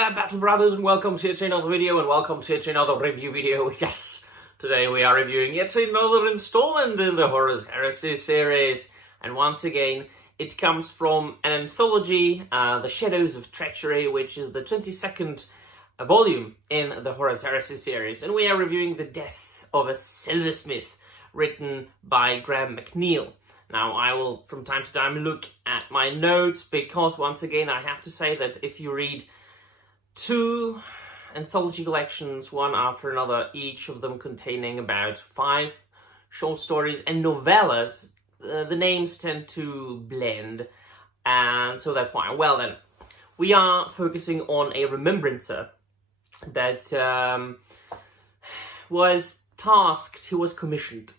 there, Battle Brothers, and welcome to yet another video, and welcome to yet another review video. Yes, today we are reviewing yet another installment in the Horus Heresy series, and once again, it comes from an anthology, The Shadows of Treachery, which is the 22nd volume in the Horus Heresy series, and we are reviewing The Death of a Silversmith, written by Graham McNeill. Now, I will, from time to time, look at my notes, because, once again, I have to say that if you read two anthology collections, one after another, each of them containing about 5 short stories and novellas, the names tend to blend, and so that's fine. Well, then, we are focusing on a remembrancer that was tasked, who was commissioned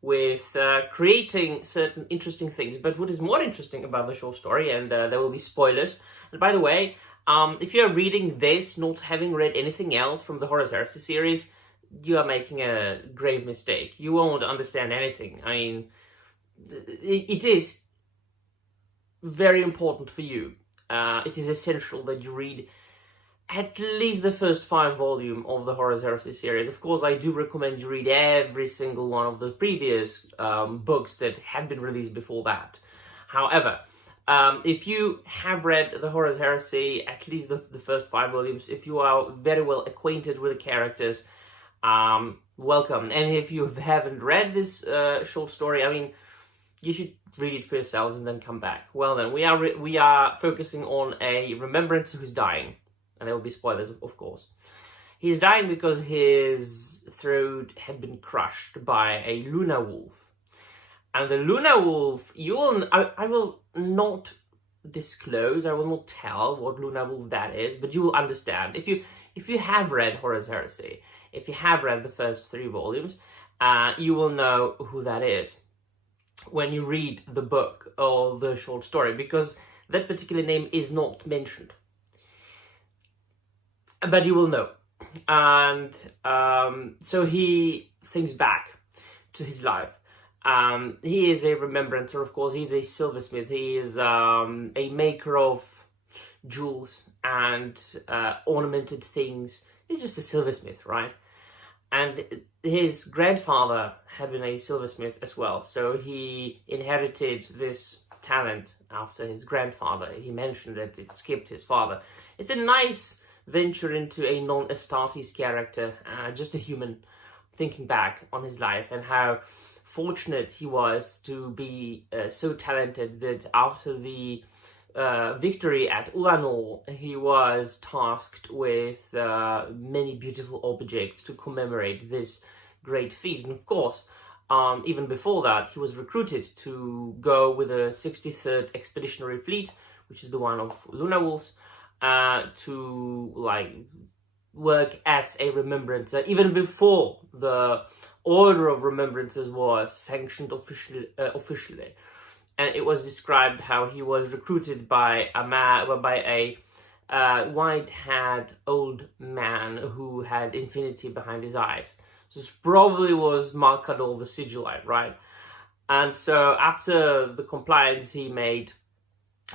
with creating certain interesting things. But what is more interesting about the short story, and there will be spoilers, and by the way, if you're reading this not having read anything else from the Horus Heresy series, you are making a grave mistake. You won't understand anything. I mean, it is very important for you. It is essential that you read at least the first 5 volumes of the Horus Heresy series. Of course, I do recommend you read every single one of the previous books that had been released before that. However, if you have read the Horus Heresy, at least the first 5 volumes, if you are very well acquainted with the characters, welcome. And if you haven't read this short story, I mean, you should read it for yourselves and then come back. Well then, we are focusing on a remembrancer who's dying. And there will be spoilers, of course. He is dying because his throat had been crushed by a Luna Wolf. And the Luna Wolf, I will not disclose, I will not tell what Luna Wolf that is, but you will understand. If you have read Horus Heresy, if you have read the first 3 volumes, you will know who that is when you read the book or the short story, because that particular name is not mentioned. But you will know. And so he thinks back to his life. He is a remembrancer, of course. He's a silversmith. He is a maker of jewels and ornamented things. He's just a silversmith, right? And his grandfather had been a silversmith as well. So he inherited this talent after his grandfather. He mentioned that it skipped his father. It's a nice venture into a non-Astartes character, just a human thinking back on his life and how fortunate he was to be so talented that after the victory at Ulanor, he was tasked with many beautiful objects to commemorate this great feat. And of course, even before that, he was recruited to go with the 63rd Expeditionary Fleet, which is the one of Luna Wolves, to work as a remembrancer, even before the Order of Remembrances was sanctioned officially. And it was described how he was recruited by a white-haired old man who had infinity behind his eyes. So this probably was Malkador the Sigillite, right? And so after the compliance, he made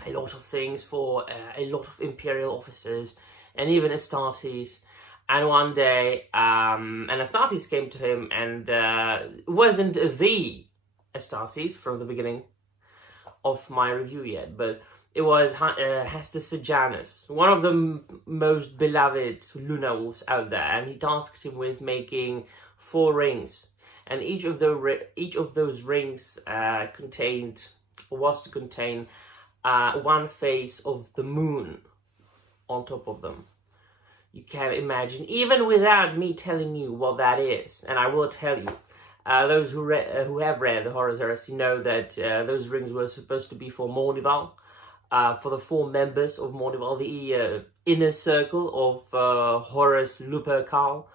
a lot of things for a lot of imperial officers and even Astartes. And one day, an Astartes came to him, and it wasn't the Astartes from the beginning of my review yet, but it was Hester Sejanus, one of the most beloved Luna Wolves out there, and he tasked him with making 4 rings, and each of those rings was to contain one face of the moon on top of them. You can imagine, even without me telling you what that is, and I will tell you. Those who have read the Horus Heresy know that those rings were supposed to be for Mornival, for the 4 members of Mornival, the inner circle of Horus Lupercal,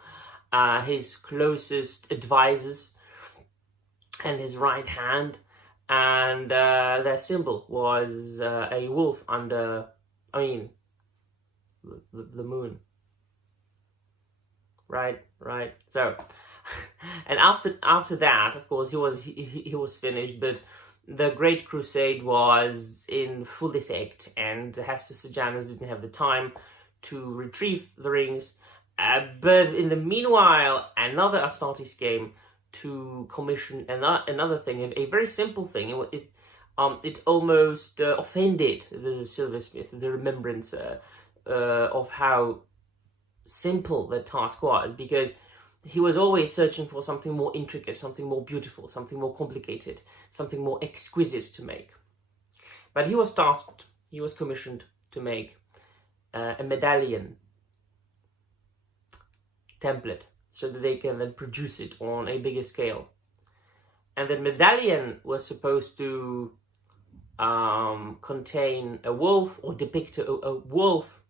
his closest advisors, and his right hand. And their symbol was a wolf under, the moon. Right. So, and after that, of course, he was finished. But the Great Crusade was in full effect, and Hester Sejanus didn't have the time to retrieve the rings. But in the meanwhile, another Astartes came to commission another thing, a very simple thing. It almost offended the Silversmith, the Remembrancer, of how simple the task was, because he was always searching for something more intricate, something more beautiful, something more complicated, something more exquisite to make. But he was tasked, he was commissioned to make a medallion template so that they can then produce it on a bigger scale. And the medallion was supposed to contain a wolf, or depict a wolf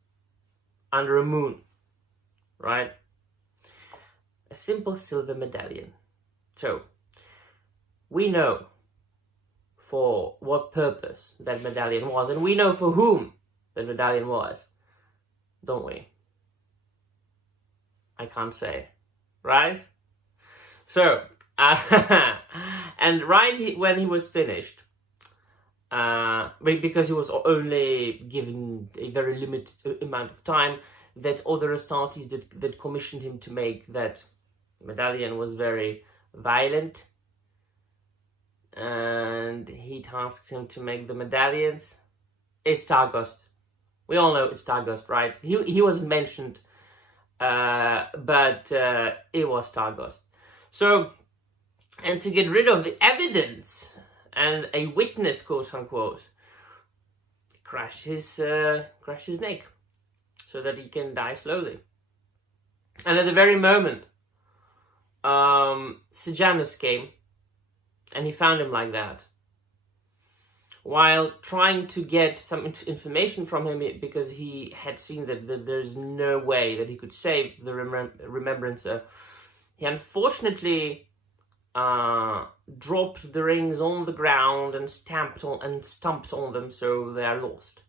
under a moon, right? A simple silver medallion. So, we know for what purpose that medallion was, and we know for whom the medallion was, don't we? I can't say, right? So, and when he was finished, because he was only given a very limited amount of time, that other Astartes that commissioned him to make that medallion was very violent, and he tasked him to make the medallions. It's Targos. We all know it's Targos, right? He wasn't mentioned, but it was Targos. So, and to get rid of the evidence and a witness, quote unquote, crash his neck so that he can die slowly. And at the very moment, Sejanus came, and he found him like that. While trying to get some information from him, because he had seen that there's no way that he could save the Remembrancer, he unfortunately dropped the rings on the ground and stumped on them, so they are lost.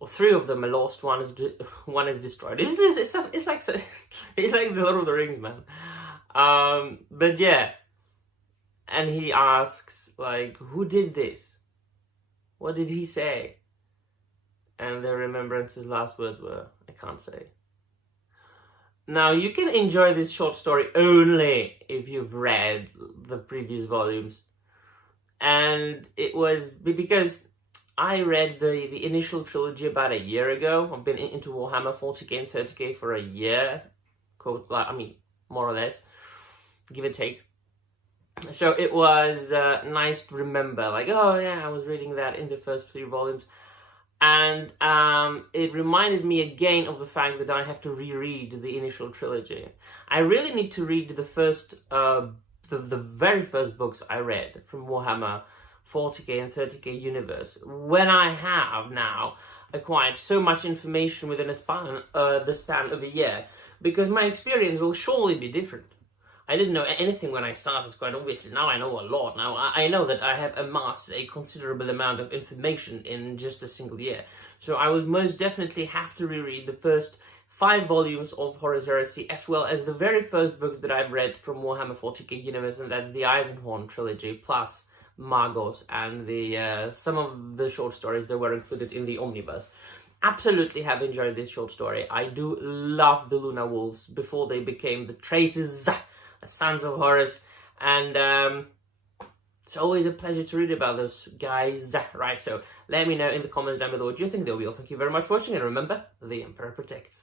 Or 3 of them are lost. One is destroyed. It's like the Lord of the Rings, man. But yeah, and he asks, like, who did this? What did he say? And the Remembrancer's last words were, I can't say. Now, you can enjoy this short story only if you've read the previous volumes. And it was because I read the initial trilogy about a year ago. I've been into Warhammer 40k and 30k for a year. More or less, give or take. So it was nice to remember, like, oh yeah, I was reading that in the first 3 volumes. And it reminded me again of the fact that I have to reread the initial trilogy. I really need to read the very first books I read from Warhammer 40k and 30k universe, when I have now acquired so much information within the span of a year, because my experience will surely be different. I didn't know anything when I started, quite obviously. Now I know a lot. Now I know that I have amassed a considerable amount of information in just a single year. So I would most definitely have to reread the first 5 volumes of Horus Heresy, as well as the very first books that I've read from Warhammer 40k universe, and that's the Eisenhorn trilogy, plus Magos, and the some of the short stories that were included in the omnibus. Absolutely have enjoyed this short story. I do love the Luna Wolves before they became the traitors, the Sons of Horus, and it's always a pleasure to read about those guys, right? So let me know in the comments down below what you think. They'll be all. Thank you very much for watching, and remember, the Emperor protects.